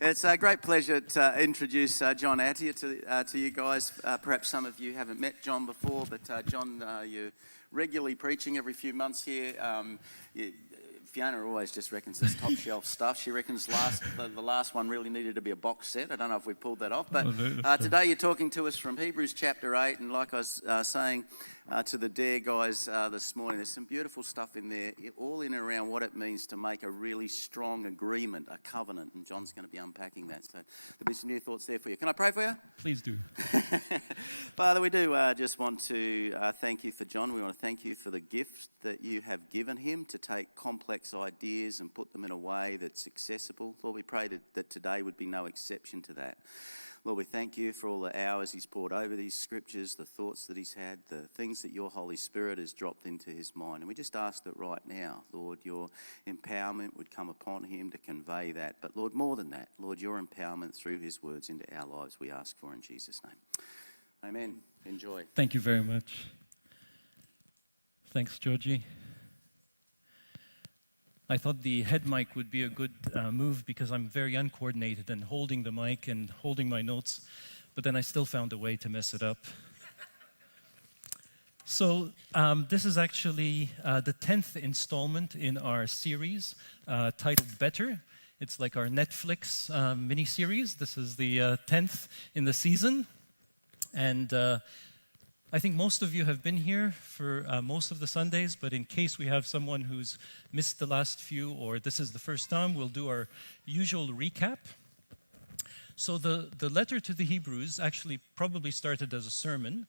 It's a great pleasure to introduce John Attia to you guys. Perhaps some of you haven't met John before, but John, you're regularly preaching every few months here. Fiona always just reckons it's top shelf stuff. She reckons the last one really needed to be a box set. I don't know if we pulled that off. But today you're talking to us from Hebrews chapter 8. And like I was saying to the Dare guys this morning, there's some beautiful stuff in there, all in and around what it means to make a really strong agreement, a covenant. And John's going to be unpacking that. So there'll be some new thoughts there for you. Can I pray for you? Please do. Father, we do just want to thank you for John. We want to thank you for the gift that you have given him to take complex ideas and put them in a way that's accessible. Lord, we pray that today would be no exception to that. Lord, we thank you for all the hours he's poured over these scriptures, the thoughts that he's had, the things that your Holy Spirit has dropped into his mind. And we just ask that right now, Lord, your empowerment would come upon him to convey that. But Lord, more than that, Lord, your empowerment through his words into our lives, we ask for in Jesus' name. Amen. Enjoy. Thank you very much. Thanks, Georgie. I thought the head mic would be a good move because I'm very uncoordinated and holding the mic and holding my notes, but then I still found a way to mess it up. So this is actually the 10th installment in our series titled Better. It's like our Netflix mini-series. This is the 10th in the season. And I think most of you have been here for most of the Sundays, but in case we have someone who's missed the last few or this is the first time, we'll do our usual recap. So the letter to the Hebrews actually probably started as a sermon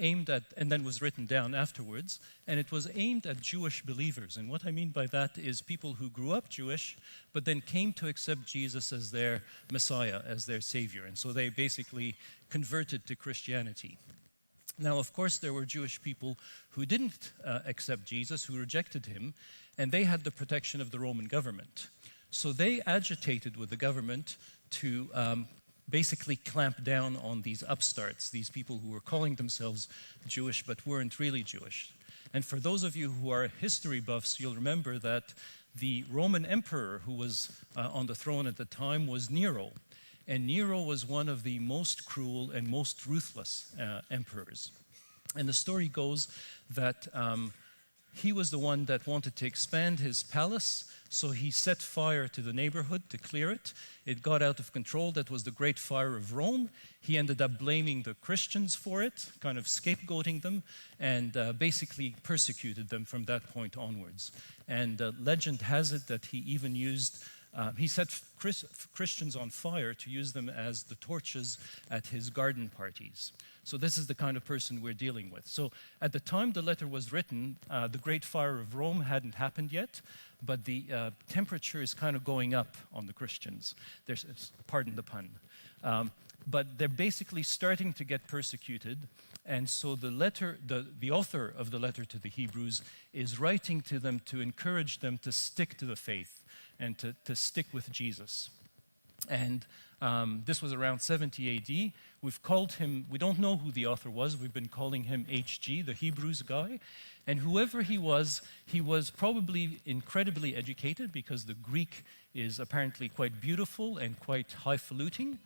aimed at, and then was written down afterwards, and it was aimed at Jewish believers. And what I mean by that is people who grew up Jewish, but then came to accept Jesus as their Messiah, as their Savior. And so they basically converted to Christianity. Now, of course, there were Jewish people who didn't accept Jesus, who rejected him, and they had the protection of the Roman government. So they agitated with the government to basically clamp down on these upstarts, these people who were calling themselves Jewish but weren't really Jewish. And for those of you who are history buffs, you'll remember that the Roman emperor who was on the throne at the time was Nero. And Nero was one of the most cruel and most ruthless emperors. And the story goes that he was the one that wanted to expand his palace, so he set fire to the neighborhood to clear it. It got out of control. That was the Great Fire of Rome. He ended up blaming the Christians for it, kind of scapegoating them, and basically persecuted them from that point onwards. And legend has it that he even used he set Christians on fire to use them as the torches at his garden parties. So this is the kind of person we're dealing with. So at the time the letter was written, the Great Fire of Rome hadn't happened yet, but the temperature is kind of going up on the Christians. Pardon the pun. But they're basically starting to get persecuted. And so the author of the letter to the Hebrews is writing to them to encourage them to stick to the faith and to stick with Jesus. And this was around 70 AD. We've called him, we don't know who the author was, we've been calling him HG, the Hebrews guy. And whoever he was probably incredibly educated because the Greek is apparently quite beautiful and quite highfalutin.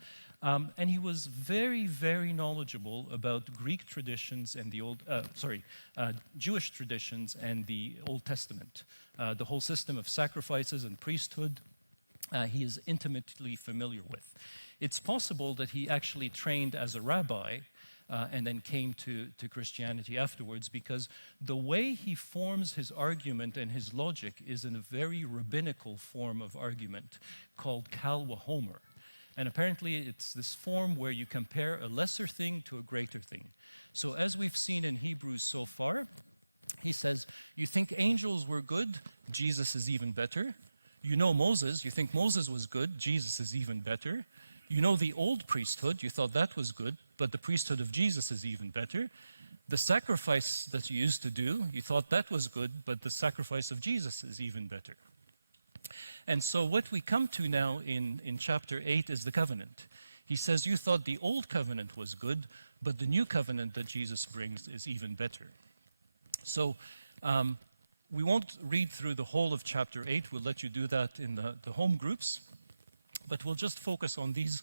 And he was very, very knowledgeable about Greek traditions and Jewish traditions and the Old Testament. The whole system of sacrifices and priesthood, he is intimately familiar with. It's possible that he actually trained as a rabbi and then came to Christianity afterwards, because the way he forms his argument and his logic is in a very rabbinical form of argument called Kal Vachomer. And apparently it's this form where you compare a lesser thing to a greater thing. So as we've seen in Hebrews so far, he says, you think angels were good, Jesus is even better. You know Moses, you think Moses was good, Jesus is even better. You know the old priesthood, you thought that was good, but the priesthood of Jesus is even better. The sacrifice that you used to do, you thought that was good, but the sacrifice of Jesus is even better. And so what we come to now in chapter 8 is the covenant. He says, you thought the old covenant was good, but the new covenant that Jesus brings is even better. So we won't read through the whole of chapter 8. We'll let you do that in the home groups. But we'll just focus on these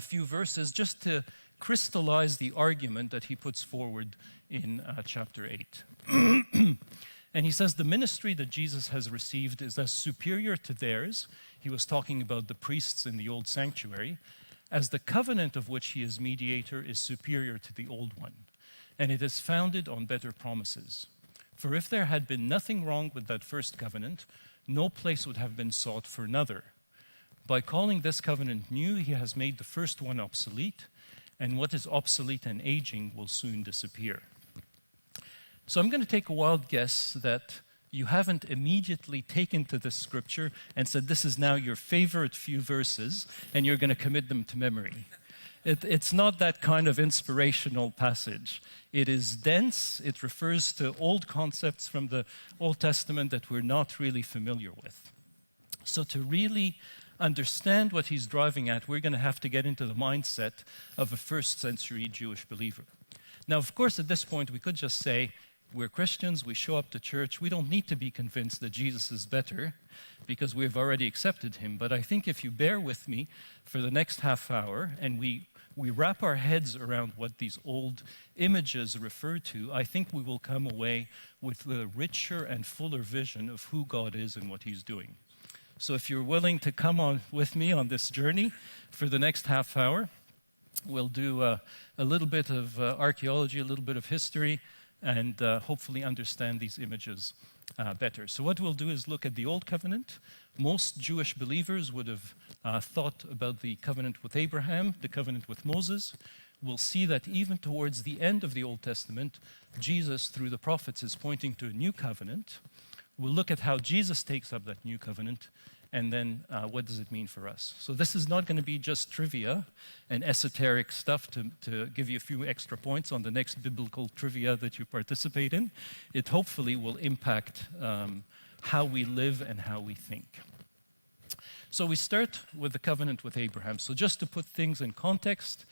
few verses just to crystallize the argument that he puts forward in chapter 8. And he says, the ministry that Jesus has received is as superior to theirs. He was talking about the priests in the old sanctuary, as the covenant of which he is mediator is superior to the old one. And it is founded on better promises. For if there had been nothing wrong with that first covenant, no place would have been sought for another. By calling this covenant new, he has made the first one obsolete, and what is obsolete and aging will soon disappear. So I'm going to take a wild guess that you haven't immediately taken to this scripture and said, this is now your favorite few verses, and you're going to commit them to memory. It's not that kind of inspirational passage. It is dense. It refers to old concepts from the Old Testament that we're not really familiar with. So to really understand what he's driving at, we're going to have to get into the mindset of a first century Jewish believer. Now, of course, at this point, we could just say, we're Christians, we show up to church, we don't need to be convinced that Jesus is better because we've already accepted him. But I think if you bear with me for the next half hour and we wrap our heads around what these old images refer to, I think we will come away with a richer and fuller vision of who God is and what he's doing. So if you're willing to come on with me on this journey for the next half hour, we'll do a little bit of archaeology, a little bit of history, and hopefully understand these images better. So what we'll do is look at the Old Covenant. Most Jewish believers would have thought about the covenant with Abraham, the covenant with Moses. We'll see that even towards the end of the Old Testament, Jesus, through the prophets, is pointing to a new covenant. We'll look at how Jesus takes up that new covenant, and then what does it mean for us? So this is not going to be just trivia and esoteric stuff to give you a few extra points on the next biblical trivia that you participate in. It hopefully will impact how we live and how we think. So we start with the covenant with Abraham. So just to put things in context,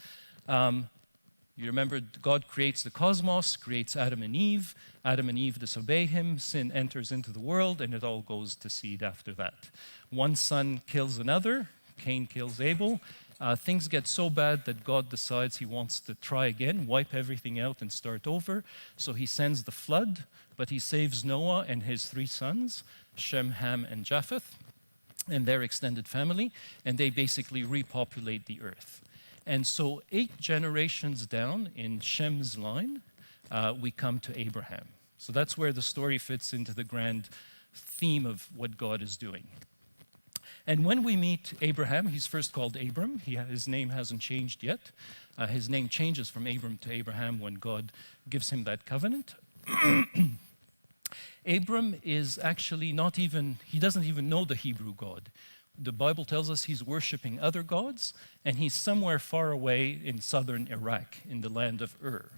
you remember God creates the cosmos, creates Adam and Eve. Adam and Eve disobey him, sin enters into the world, and it all goes to seed after that. One son kills another, Cain kills Abel. Things get so bad that God decides he wants to try again, wipe everything out and start over. So he sends the flood, but he saves Noah and his 3 sons, Shem, Ham, and Japheth, and their extended family, and they basically repopulate the earth. And so 8 generations down in Shem's line, we come to Abraham. So that's where the story fits into the grand theme of what God is doing. And when we meet Abraham, he's first called Abram. His name hasn't changed yet. His name changes from Abram to Abraham when God gives him that covenant. Abram is actually he doesn't even know the Hebrew God. The Bible tells us he's worshiping other gods, and he's somewhere far away in southern Iraq, in the land of Ur.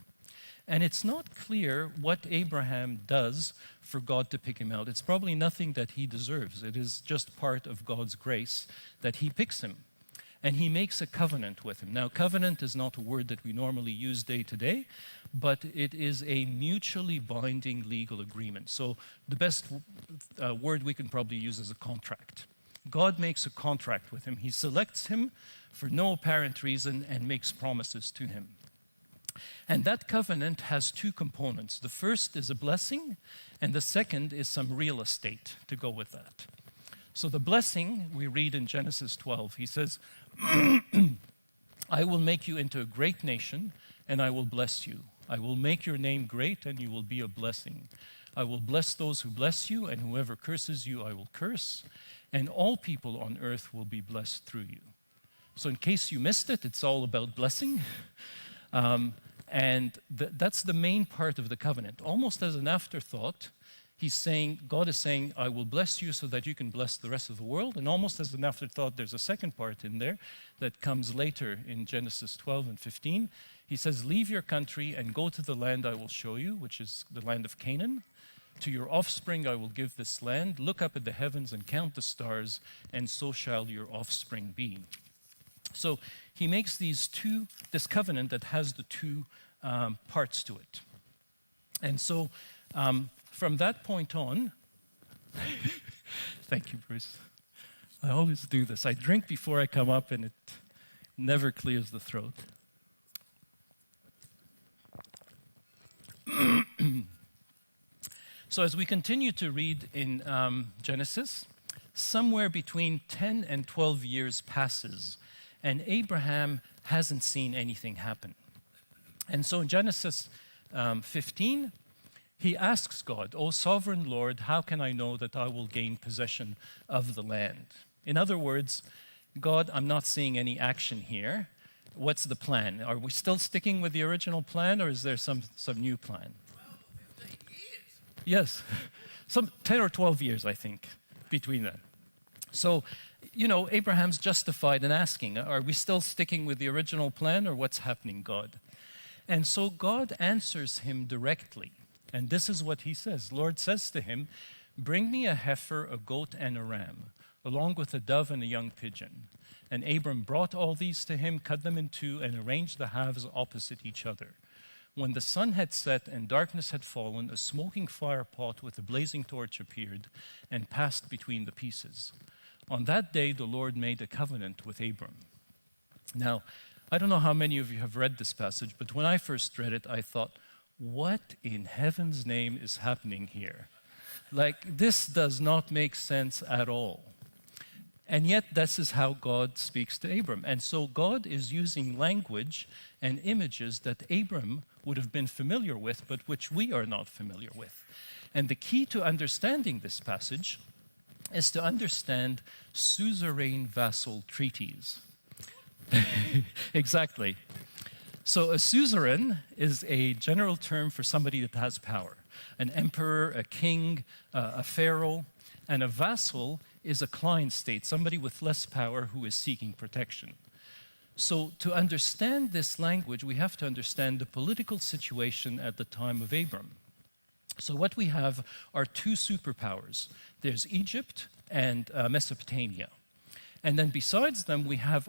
And it's not clear what Abraham does for God to pick him out. It's probably nothing that he deserves. It is just part of God's grace that he picks him. And he makes a covenant with him. Now, covenant is not a word that we normally use day to day, but it is a mutually binding legal agreement. So the best word we can probably use is a contract. God makes a contract with him. He selects him for no apparent reason and makes promises to him. And that covenant has 2 components. The first is a blessing, and the second is some real estate to go with that. So the blessing we read in Genesis 12. He says, I will make you into a great nation, and I will bless you. I will make your name great, and you will be a blessing. I will bless those who bless you, and whoever curses you, I will curse. And all people on earth will be blessed through you. So in case you missed it, it's all about blessing. And that's the main part of the covenant. Almost as an afterthought, God is saying, I will bless you so that you can bless the rest of the world. And almost as an afterthought, there's a second part in there that comes later in Genesis 12 and 15. He says, leave your country and go to the land I will show you, which is the land of Canaan. To your offspring I will give this land. Look up at the heavens and count the stars, and so shall your offspring be. So he makes this covenant that has the 2 parts to it. And so from that point on, thank you, Bruce. I always do this. I drink before I come up, and it never clears the throat. So as we continue to read in Genesis, somewhere between 10 and 12 years passes, and Abraham hasn't seen anything happen. And so in Genesis 15, he asks God, "O sovereign Lord, how can I know that I will gain possession of the land?" In other words, God, I'm not seeing any action here. What's the plan? Are we still sticking with the original plan, or is there some new plan? 12 or 15 years. Yes, some 10 or 12 years, I think, between them. So, Abraham's justified in asking, are we still sticking with the original plan, or what's happening, God? And so God answers him directly. And this is what he says. Lord says to him, "Bring me a heifer, a goat, and a ram, along with a dove and a young pigeon." And Abram brought all these to him, cut them in two, and arranged the halves opposite each other. When the sun had set and darkness had fallen, a smoking fire pot with a blazing torch appeared and passed between the pieces. On that day, the Lord made a covenant with Abram. Now, I don't know how many of you have read this passage, but when I first read it, I thought, what in heaven's name is happening here? Like, this does not make sense at all. And yet, this is how God speaks to Abram. And so God is using language and images that Abram would have been familiar with, but which we are not familiar with. And the key to understanding this passage is to understand suzerain vassal treaties. Exactly. So a suzerain is a general term for somebody that has power. An emperor, a king, a pharaoh, and a vassal is a client state, somebody with less power who is seeking protection. So to understand this language, we have to understand the political situation at the time of Abram. So what we have are two superpowers. There's Egypt and Mesopotamia. And then besides them, we have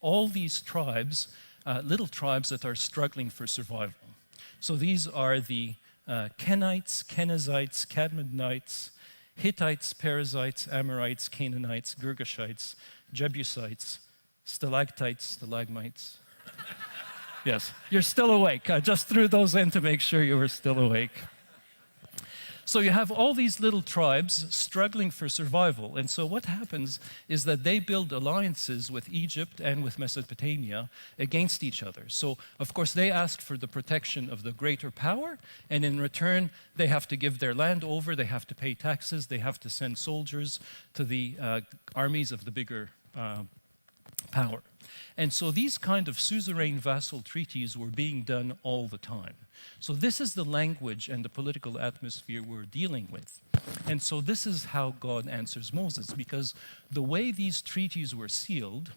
all these tribes, little tribes that are struggling for survival. So these are the Kenites, Kenizzites, Cadmonites, Hittites, Perizzites, Amorites, Canaanites, Girgashites, Jebusites, stalactites, stalagmites. Yes, you're still awake. I just threw those in to make sure you were still awake. So you have all these little tribes struggling for survival. And so what happens is that they build alliances with Egypt and with Mesopotamia against each other. So, of course, they ask for the protection of the greater power, and in return, they have to give their land over, they have to pay taxes, they have to send soldiers to the armies of the bigger power. And so these kind of suzerain vassal treaties were being done all the time. So this is the language and the political atmosphere we're dealing with. And so this is how God answers Moses, because the way these treaties were sealed,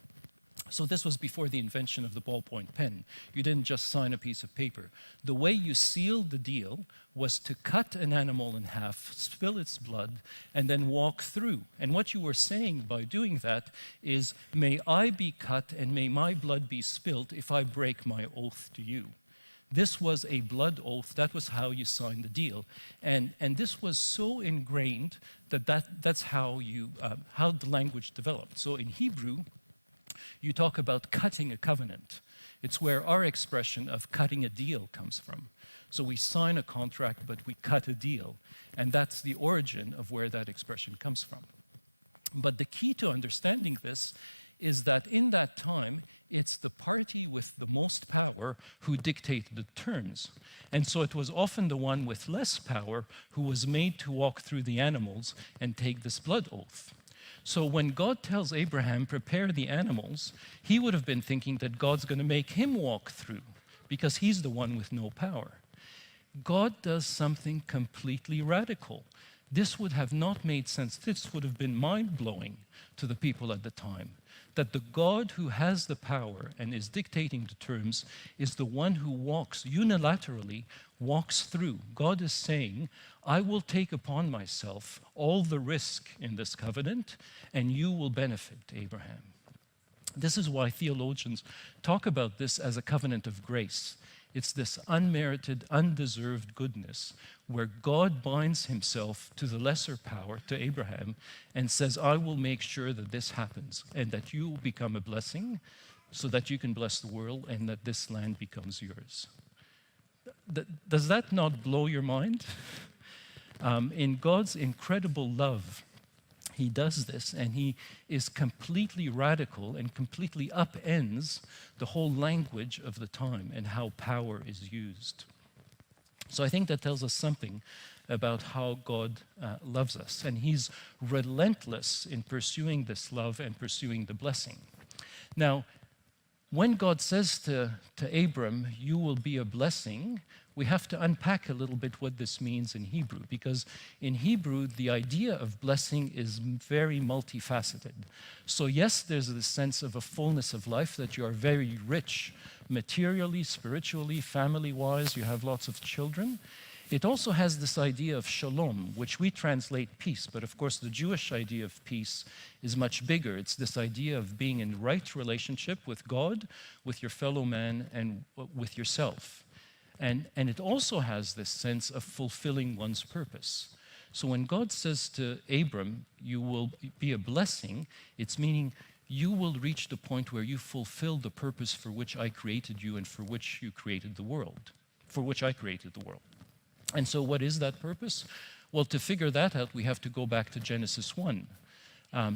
so this was before the invention of the ballpoint pen. You didn't just sign a piece of paper. The way you sealed the deal was to cut an animal in half, spill its blood, and then walk through. And what you were saying by doing that is, may I be cut and may my blood be spilt if I break my oath to you. This was a blood oath. That was how you signed the deal. And this was so ingrained that's how the language developed. So in Hebrew, you talk about cutting a covenant. It's where our expression of cutting a deal comes from. So we sign a contract, but we cut a deal. And that's the origin of where that expression comes from. But the key to understanding this is that in that time, it's the party with the most power who dictated the terms. And so it was often the one with less power who was made to walk through the animals and take this blood oath. So when God tells Abraham, prepare the animals, he would have been thinking that God's going to make him walk through because he's the one with no power. God does something completely radical. This would have not made sense. This would have been mind-blowing to the people at the time, that the God who has the power and is dictating the terms is the one who unilaterally walks through. God is saying, I will take upon myself all the risk in this covenant, and you will benefit, Abraham. This is why theologians talk about this as a covenant of grace. It's this unmerited, undeserved goodness where God binds himself to the lesser power, to Abraham, and says, I will make sure that this happens and that you will become a blessing so that you can bless the world and that this land becomes yours. Does that not blow your mind? In God's incredible love, he does this, and he is completely radical and completely upends the whole language of the time and how power is used. So I think that tells us something about how God loves us, and he's relentless in pursuing this love and pursuing the blessing. Now, when God says to Abram, you will be a blessing, we have to unpack a little bit what this means in Hebrew, because in Hebrew, the idea of blessing is very multifaceted. So yes, there's this sense of a fullness of life, that you are very rich materially, spiritually, family-wise, you have lots of children. It also has this idea of shalom, which we translate peace, but of course the Jewish idea of peace is much bigger. It's this idea of being in right relationship with God, with your fellow man, and with yourself. And it also has this sense of fulfilling one's purpose. So when God says to Abram, you will be a blessing, it's meaning you will reach the point where you fulfill the purpose for which I created you and for which you created the world, for which I created the world. And so what is that purpose? Well, to figure that out, we have to go back to Genesis 1.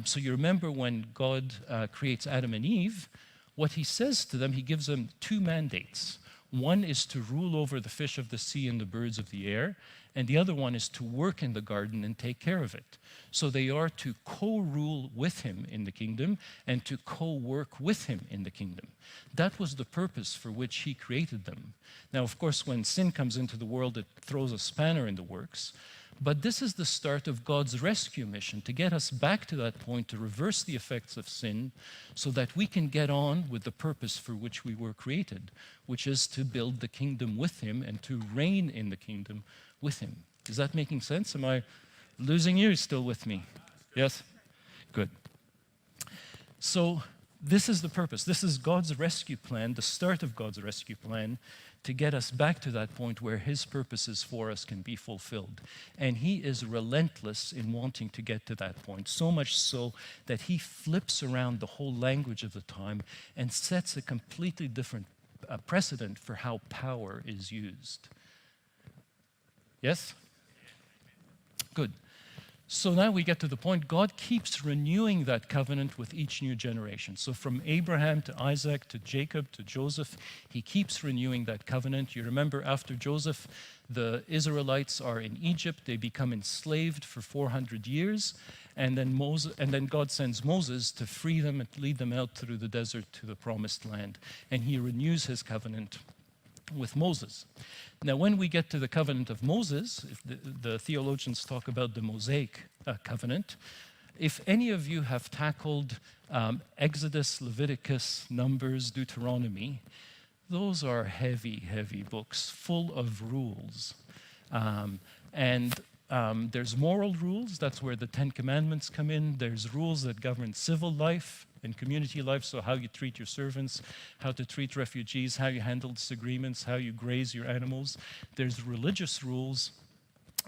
So you remember when God creates Adam and Eve, what he says to them, he gives them two mandates. One is to rule over the fish of the sea and the birds of the air, and the other one is to work in the garden and take care of it. So they are to co-rule with him in the kingdom and to co-work with him in the kingdom. That was the purpose for which he created them. Now, of course, when sin comes into the world, it throws a spanner in the works. But this is the start of God's rescue mission, to get us back to that point, to reverse the effects of sin, so that we can get on with the purpose for which we were created, which is to build the kingdom with him and to reign in the kingdom with him. Is that making sense? Am I losing you? Still with me? Yes? Good. So this is the purpose. This is God's rescue plan, the start of God's rescue plan, to get us back to that point where his purposes for us can be fulfilled. And he is relentless in wanting to get to that point, so much so that he flips around the whole language of the time and sets a completely different precedent for how power is used. Yes? Good. So now we get to the point, God keeps renewing that covenant with each new generation. So from Abraham to Isaac to Jacob to Joseph, he keeps renewing that covenant. You remember after Joseph, the Israelites are in Egypt. They become enslaved for 400 years. And then God sends Moses to free them and lead them out through the desert to the promised land. And he renews his covenant with Moses. Now, when we get to the covenant of Moses, the theologians talk about the Mosaic covenant. If any of you have tackled Exodus, Leviticus, Numbers, Deuteronomy, those are heavy, heavy books full of rules. There's moral rules, that's where the Ten Commandments come in. There's rules that govern civil life and community life, so how you treat your servants, how to treat refugees, how you handle disagreements, how you graze your animals. There's religious rules,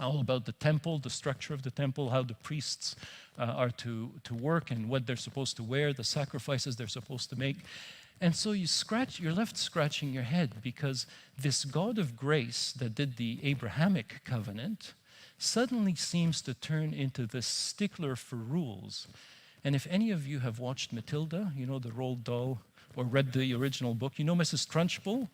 all about the temple, the structure of the temple, how the priests are to work and what they're supposed to wear, the sacrifices they're supposed to make. And so you're left scratching your head, because this God of grace that did the Abrahamic covenant suddenly seems to turn into this stickler for rules. And if any of you have watched Matilda, you know, the Roald Dahl, or read the original book, you know Mrs. Trunchbull,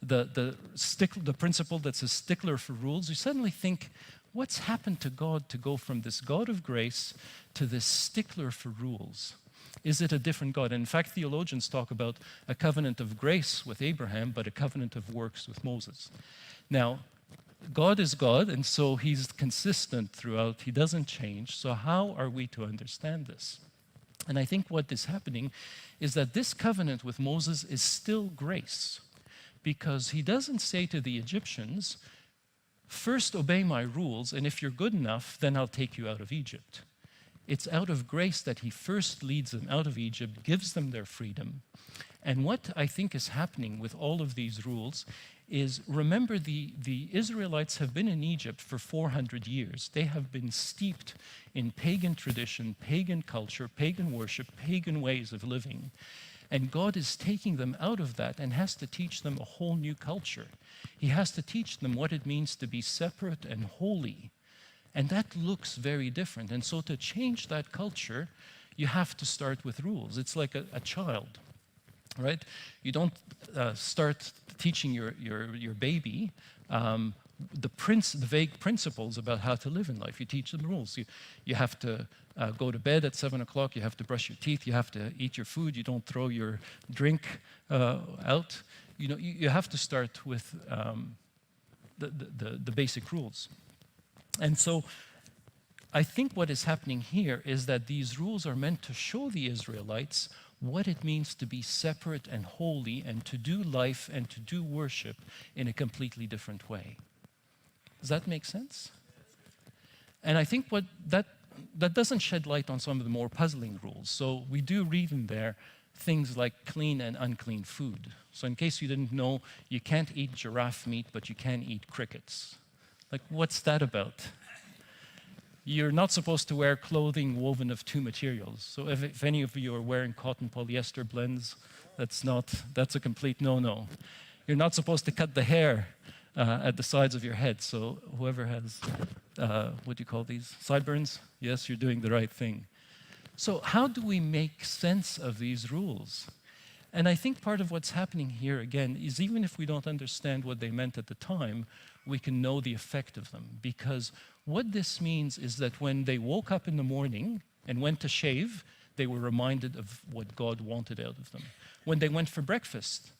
the principle that's a stickler for rules, you suddenly think, what's happened to God to go from this God of grace to this stickler for rules? Is it a different God? And in fact, theologians talk about a covenant of grace with Abraham, but a covenant of works with Moses. Now, God is God, and so he's consistent throughout. He doesn't change. So how are we to understand this? And I think what is happening is that this covenant with Moses is still grace, because he doesn't say to the Egyptians, first obey my rules, and if you're good enough, then I'll take you out of Egypt. It's out of grace that he first leads them out of Egypt, gives them their freedom. And what I think is happening with all of these rules is remember the Israelites have been in Egypt for 400 years. They have been steeped in pagan tradition, pagan culture, pagan worship, pagan ways of living. And God is taking them out of that and has to teach them a whole new culture. He has to teach them what it means to be separate and holy. And that looks very different. And so to change that culture, you have to start with rules. It's like a child, right? You don't start teaching your baby the vague principles about how to live in life. You teach them rules. You have to go to bed at 7 o'clock. You have to brush your teeth. You have to eat your food. You don't throw your drink out. You know, you have to start with the basic rules. And so I think what is happening here is that these rules are meant to show the Israelites what it means to be separate and holy and to do life and to do worship in a completely different way. Does that make sense? And I think that doesn't shed light on some of the more puzzling rules. So we do read in there things like clean and unclean food. So in case you didn't know, you can't eat giraffe meat, but you can eat crickets. Like, what's that about? You're not supposed to wear clothing woven of two materials. So if any of you are wearing cotton polyester blends, that's a complete no-no. You're not supposed to cut the hair at the sides of your head. So whoever has, what do you call these, sideburns? Yes, you're doing the right thing. So how do we make sense of these rules? And I think part of what's happening here, again, is even if we don't understand what they meant at the time, we can know the effect of them. Because what this means is that when they woke up in the morning and went to shave, they were reminded of what God wanted out of them. When they went for breakfast,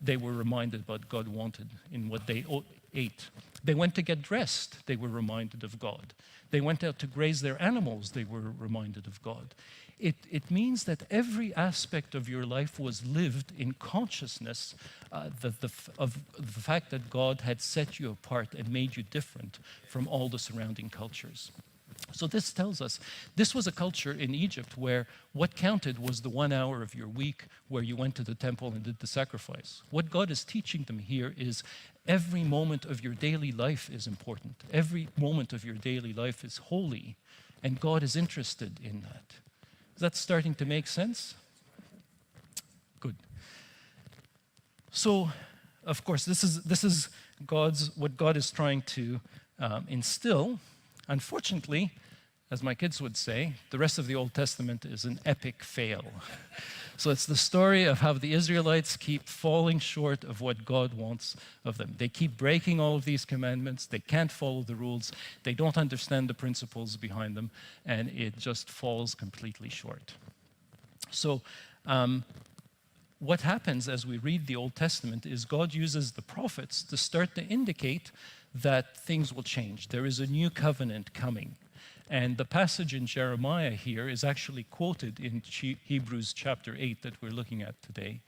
they were reminded of what God wanted in what they ate. They went to get dressed, they were reminded of God. They went out to graze their animals, they were reminded of God. It means that every aspect of your life was lived in consciousness of the fact that God had set you apart and made you different from all the surrounding cultures. So this tells us, this was a culture in Egypt where what counted was the 1 hour of your week where you went to the temple and did the sacrifice. What God is teaching them here is every moment of your daily life is important. Every moment of your daily life is holy, and God is interested in that. Is that starting to make sense? Good. So, of course, this is what God is trying to instill. Unfortunately, as my kids would say, the rest of the Old Testament is an epic fail. So it's the story of how the Israelites keep falling short of what God wants of them. They keep breaking all of these commandments. They can't follow the rules. They don't understand the principles behind them, and it just falls completely short. So what happens as we read the Old Testament is God uses the prophets to start to indicate that things will change. There is a new covenant coming. And the passage in Jeremiah here is actually quoted in Hebrews chapter 8 that we're looking at today.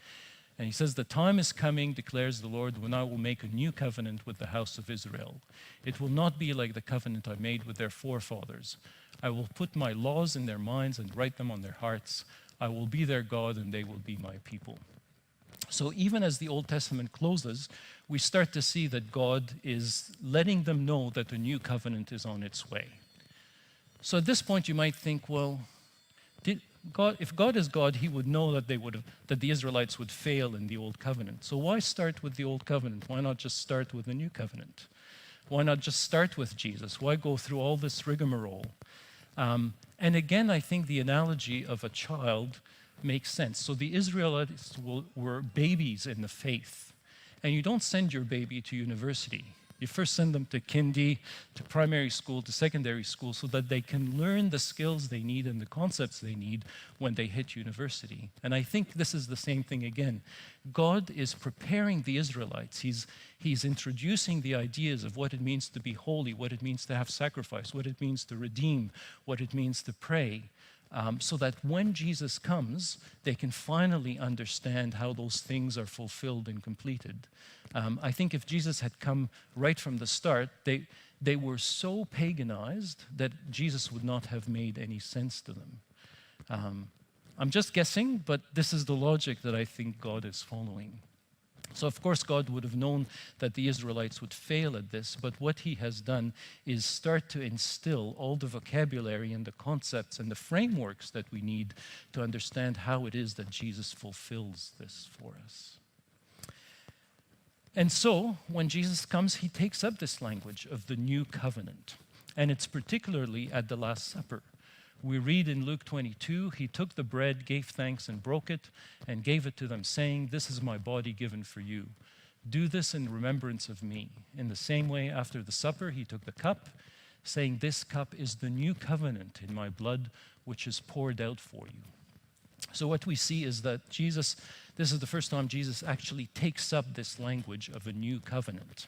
And he says, "The time is coming, declares the Lord, when I will make a new covenant with the house of Israel. It will not be like the covenant I made with their forefathers. I will put my laws in their minds and write them on their hearts. I will be their God and they will be my people." So even as the Old Testament closes, we start to see that God is letting them know that the new covenant is on its way. So at this point you might think, well, if God is God, he would know that the Israelites would fail in the Old Covenant. So why start with the Old Covenant? Why not just start with the New Covenant? Why not just start with Jesus? Why go through all this rigmarole? And again, I think the analogy of a child makes sense. So the Israelites were babies in the faith. And you don't send your baby to university. You first send them to kindy, to primary school, to secondary school, so that they can learn the skills they need and the concepts they need when they hit university. And I think this is the same thing again. God is preparing the Israelites. He's introducing the ideas of what it means to be holy, what it means to have sacrifice, what it means to redeem, what it means to pray. So that when Jesus comes, they can finally understand how those things are fulfilled and completed. I think if Jesus had come right from the start, they were so paganized that Jesus would not have made any sense to them. I'm just guessing, but this is the logic that I think God is following. So of course God would have known that the Israelites would fail at this, but what he has done is start to instill all the vocabulary and the concepts and the frameworks that we need to understand how it is that Jesus fulfills this for us. And so when Jesus comes, he takes up this language of the new covenant, and it's particularly at the Last Supper. We read in Luke 22, he took the bread, gave thanks, and broke it, and gave it to them, saying, "This is my body given for you. Do this in remembrance of me." In the same way, after the supper, he took the cup, saying, "This cup is the new covenant in my blood, which is poured out for you." So what we see is that Jesus, this is the first time Jesus actually takes up this language of a new covenant.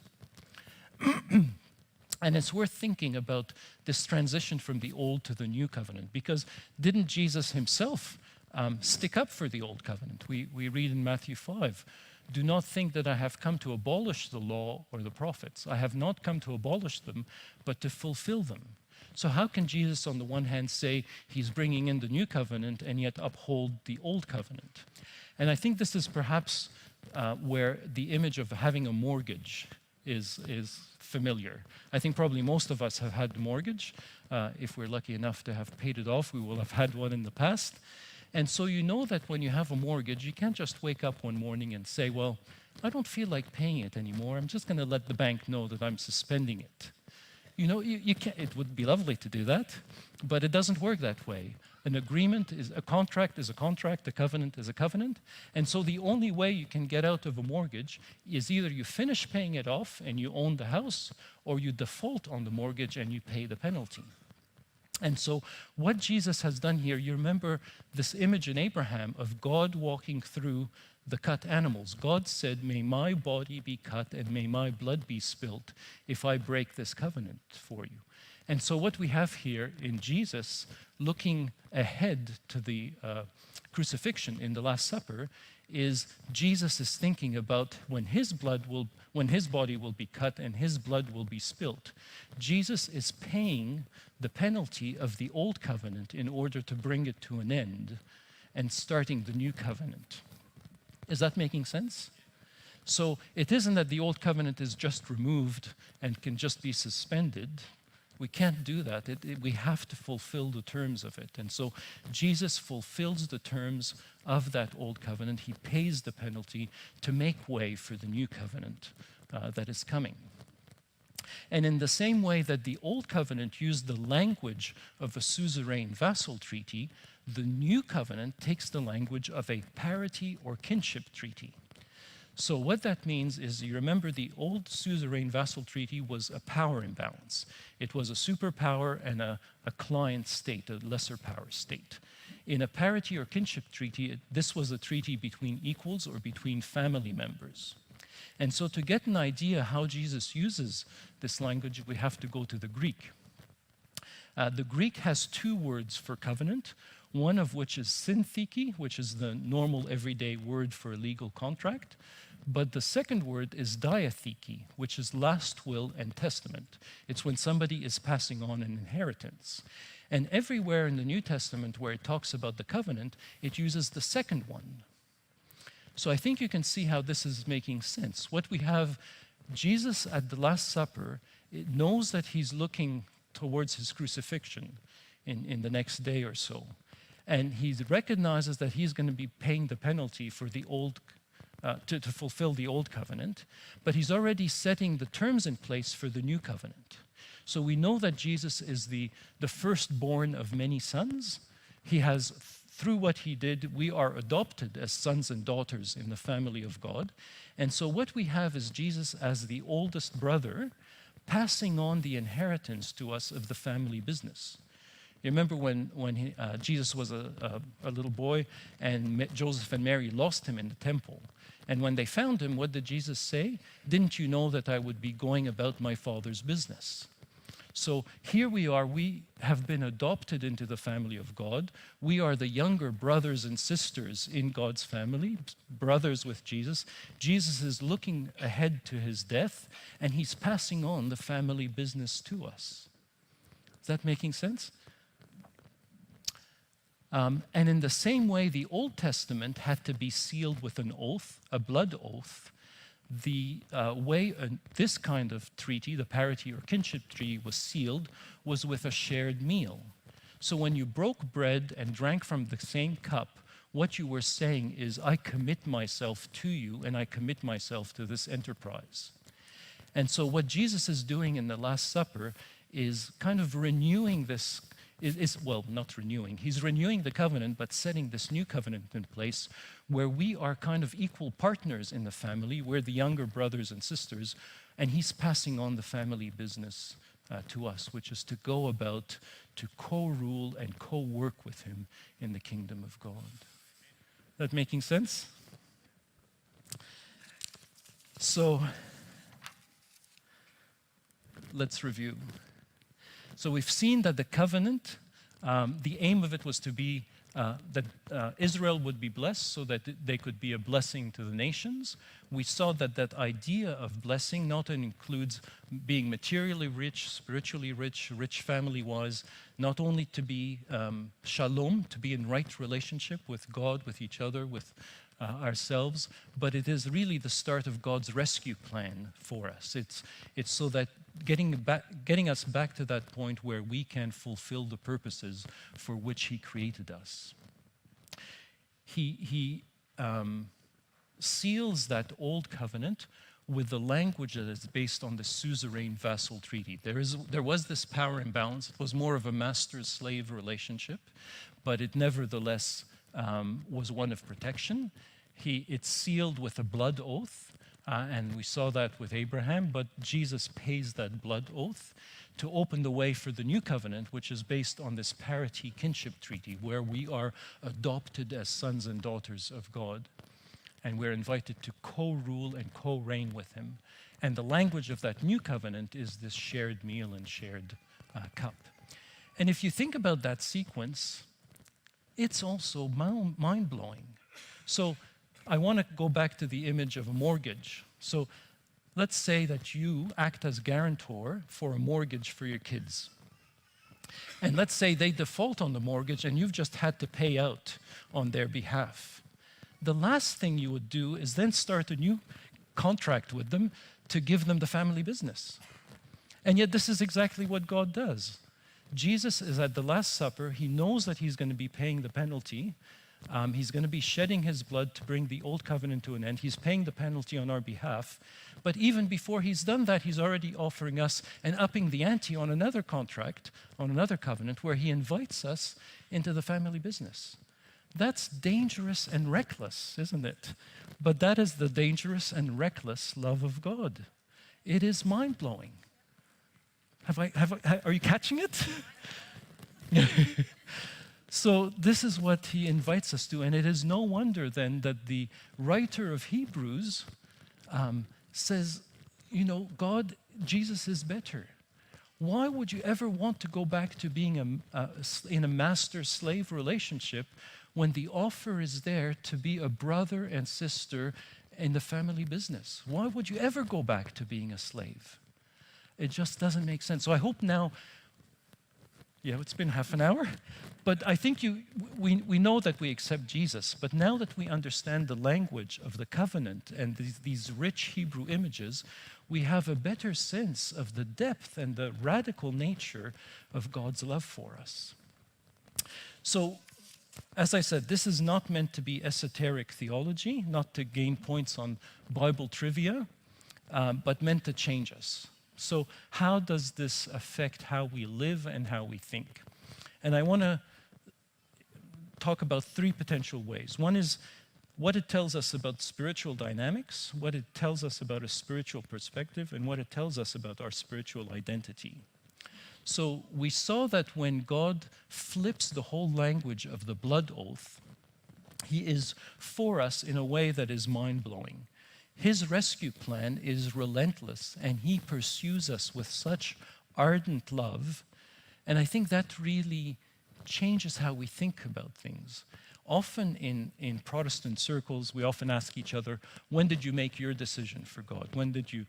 And it's worth thinking about this transition from the old to the new covenant, because didn't Jesus himself stick up for the old covenant? We read in Matthew 5, "Do not think that I have come to abolish the law or the prophets. I have not come to abolish them, but to fulfill them." So how can Jesus on the one hand say he's bringing in the new covenant and yet uphold the old covenant? And I think this is perhaps where the image of having a mortgage is familiar. I think probably most of us have had a mortgage. If we're lucky enough to have paid it off, we will have had one in the past. And so you know that when you have a mortgage, you can't just wake up one morning and say, "Well, I don't feel like paying it anymore. I'm just going to let the bank know that I'm suspending it." You know, you can't, it would be lovely to do that, but it doesn't work that way. An agreement is a contract, a covenant is a covenant. And so the only way you can get out of a mortgage is either you finish paying it off and you own the house, or you default on the mortgage and you pay the penalty. And so what Jesus has done here, you remember this image in Abraham of God walking through the cut animals. God said, "May my body be cut and may my blood be spilt if I break this covenant for you." And so what we have here in Jesus, looking ahead to the crucifixion in the Last Supper, is Jesus is thinking about when his body will be cut and his blood will be spilt. Jesus is paying the penalty of the old covenant in order to bring it to an end and starting the new covenant. Is that making sense? So it isn't that the old covenant is just removed and can just be suspended. We can't do that. We have to fulfill the terms of it. And so Jesus fulfills the terms of that old covenant. He pays the penalty to make way for the new covenant that is coming. And in the same way that the old covenant used the language of a suzerain vassal treaty, the new covenant takes the language of a parity or kinship treaty. So what that means is, you remember the old suzerain vassal treaty was a power imbalance. It was a superpower and a client state, a lesser power state. In a parity or kinship treaty, this was a treaty between equals or between family members. And so to get an idea how Jesus uses this language, we have to go to the Greek. The Greek has two words for covenant, one of which is syntheke, which is the normal everyday word for a legal contract. But the second word is diatheke, which is last will and testament. It's when somebody is passing on an inheritance. And everywhere in the New Testament where it talks about the covenant, it uses the second one. So I think you can see how this is making sense. What we have, Jesus at the Last Supper, it knows that he's looking towards his crucifixion in the next day or so. And he recognizes that he's going to be paying the penalty for the old to fulfill the old covenant, but he's already setting the terms in place for the new covenant. So we know that Jesus is the firstborn of many sons. He has, through what he did, we are adopted as sons and daughters in the family of God. And so what we have is Jesus as the oldest brother passing on the inheritance to us of the family business. You remember when Jesus was a little boy and Joseph and Mary lost him in the temple. And when they found him, what did Jesus say? "Didn't you know that I would be going about my Father's business?" So here we are, we have been adopted into the family of God. We are the younger brothers and sisters in God's family, brothers with Jesus. Jesus is looking ahead to his death, and he's passing on the family business to us. Is that making sense? And in the same way, the Old Testament had to be sealed with an oath, a blood oath. the way this kind of treaty, the parity or kinship treaty, was sealed was with a shared meal. So when you broke bread and drank from the same cup, what you were saying is, I commit myself to you and I commit myself to this enterprise. And so what Jesus is doing in the Last Supper is kind of renewing this, well, not renewing, he's renewing the covenant, but setting this new covenant in place where we are kind of equal partners in the family. We're the younger brothers and sisters, and he's passing on the family business to us, which is to go about to co-rule and co-work with him in the kingdom of God. That making sense? So let's review. So we've seen that the covenant, the aim of it was to be that Israel would be blessed so that they could be a blessing to the nations. We saw that that idea of blessing not only includes being materially rich, spiritually rich, rich family-wise, not only to be shalom, to be in right relationship with God, with each other, with ourselves, but it is really the start of God's rescue plan for us. It's so that getting us back to that point where we can fulfill the purposes for which he created us. He seals that old covenant with the language that is based on the suzerain vassal treaty. There was this power imbalance. It was more of a master-slave relationship, but it nevertheless was one of protection. It's sealed with a blood oath, and we saw that with Abraham, but Jesus pays that blood oath to open the way for the new covenant, which is based on this parity kinship treaty, where we are adopted as sons and daughters of God, and we're invited to co-rule and co-reign with him. And the language of that new covenant is this shared meal and shared cup. And if you think about that sequence, it's also mind-blowing. So I want to go back to the image of a mortgage. So let's say that you act as guarantor for a mortgage for your kids. And let's say they default on the mortgage and you've just had to pay out on their behalf. The last thing you would do is then start a new contract with them to give them the family business. And yet this is exactly what God does. Jesus is at the Last Supper. He knows that he's going to be paying the penalty. He's going to be shedding his blood to bring the old covenant to an end. He's paying the penalty on our behalf. But even before he's done that, he's already offering us and upping the ante on another contract, on another covenant, where he invites us into the family business. That's dangerous and reckless, isn't it? But that is the dangerous and reckless love of God. It is mind-blowing. Are you catching it? So this is what he invites us to, and it is no wonder then that the writer of Hebrews says, you know, Jesus is better. Why would you ever want to go back to being in a master-slave relationship when the offer is there to be a brother and sister in the family business? Why would you ever go back to being a slave? It just doesn't make sense. So I hope now, it's been half an hour, but I think we know that we accept Jesus, but now that we understand the language of the covenant and these rich Hebrew images, we have a better sense of the depth and the radical nature of God's love for us. So, as I said, this is not meant to be esoteric theology, not to gain points on Bible trivia, but meant to change us. So how does this affect how we live and how we think? And I want to talk about three potential ways. One is what it tells us about spiritual dynamics, what it tells us about a spiritual perspective, and what it tells us about our spiritual identity. So we saw that when God flips the whole language of the blood oath, he is for us in a way that is mind-blowing. His rescue plan is relentless, and he pursues us with such ardent love. And I think that really changes how we think about things. Often in Protestant circles, we often ask each other, when did you make your decision for God? When did you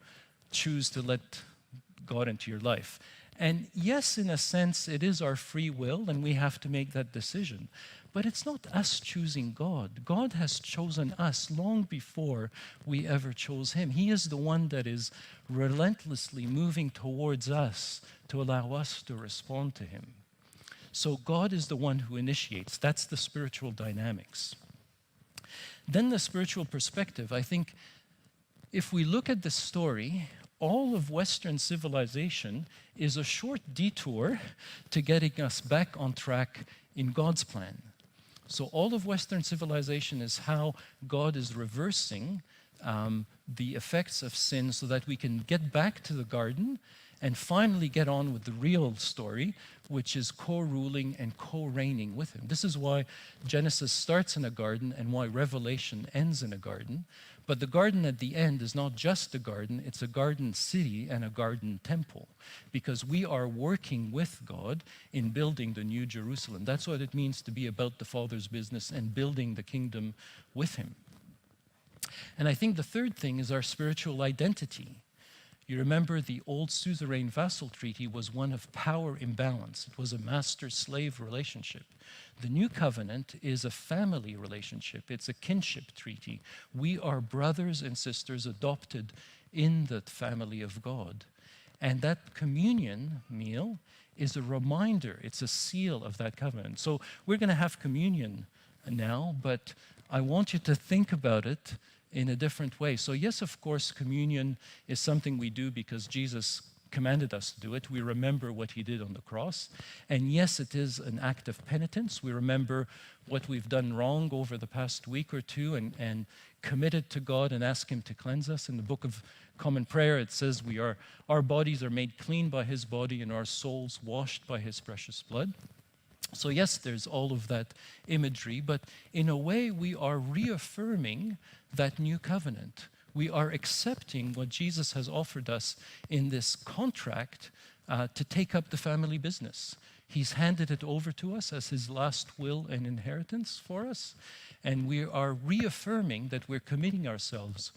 choose to let God into your life? And yes, in a sense, it is our free will, and we have to make that decision. But it's not us choosing God. God has chosen us long before we ever chose him. He is the one that is relentlessly moving towards us to allow us to respond to him. So God is the one who initiates. That's the spiritual dynamics. Then the spiritual perspective. I think if we look at this story, all of Western civilization is a short detour to getting us back on track in God's plan. So all of Western civilization is how God is reversing the effects of sin so that we can get back to the garden and finally get on with the real story, which is co-ruling and co-reigning with him. This is why Genesis starts in a garden and why Revelation ends in a garden. But the garden at the end is not just a garden, it's a garden city and a garden temple, because we are working with God in building the new Jerusalem. That's what it means to be about the Father's business and building the kingdom with him. And I think the third thing is our spiritual identity. You remember the old suzerain vassal treaty was one of power imbalance. It was a master-slave relationship. The new covenant is a family relationship. It's a kinship treaty. We are brothers and sisters adopted in the family of God. And that communion meal is a reminder. It's a seal of that covenant. So we're going to have communion now, but I want you to think about it in a different way. So yes, of course, communion is something we do because Jesus commanded us to do it. We remember what he did on the cross. And yes, it is an act of penitence. We remember what we've done wrong over the past week or two and commit it to God and ask him to cleanse us. In the Book of Common Prayer, it says our bodies are made clean by his body and our souls washed by his precious blood. So yes, there's all of that imagery, but in a way we are reaffirming that new covenant. We are accepting what Jesus has offered us in this contract to take up the family business. He's handed it over to us as his last will and inheritance for us, and we are reaffirming that we're committing ourselves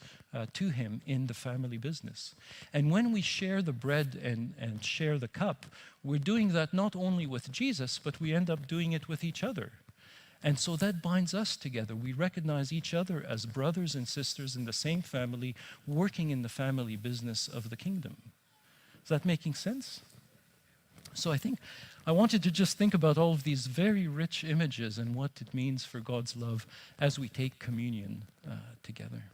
to him in the family business. And when we share the bread and share the cup, we're doing that not only with Jesus, but we end up doing it with each other. And so that binds us together. We recognize each other as brothers and sisters in the same family, working in the family business of the kingdom. Is that making sense? So I think I wanted to just think about all of these very rich images and what it means for God's love as we take communion together.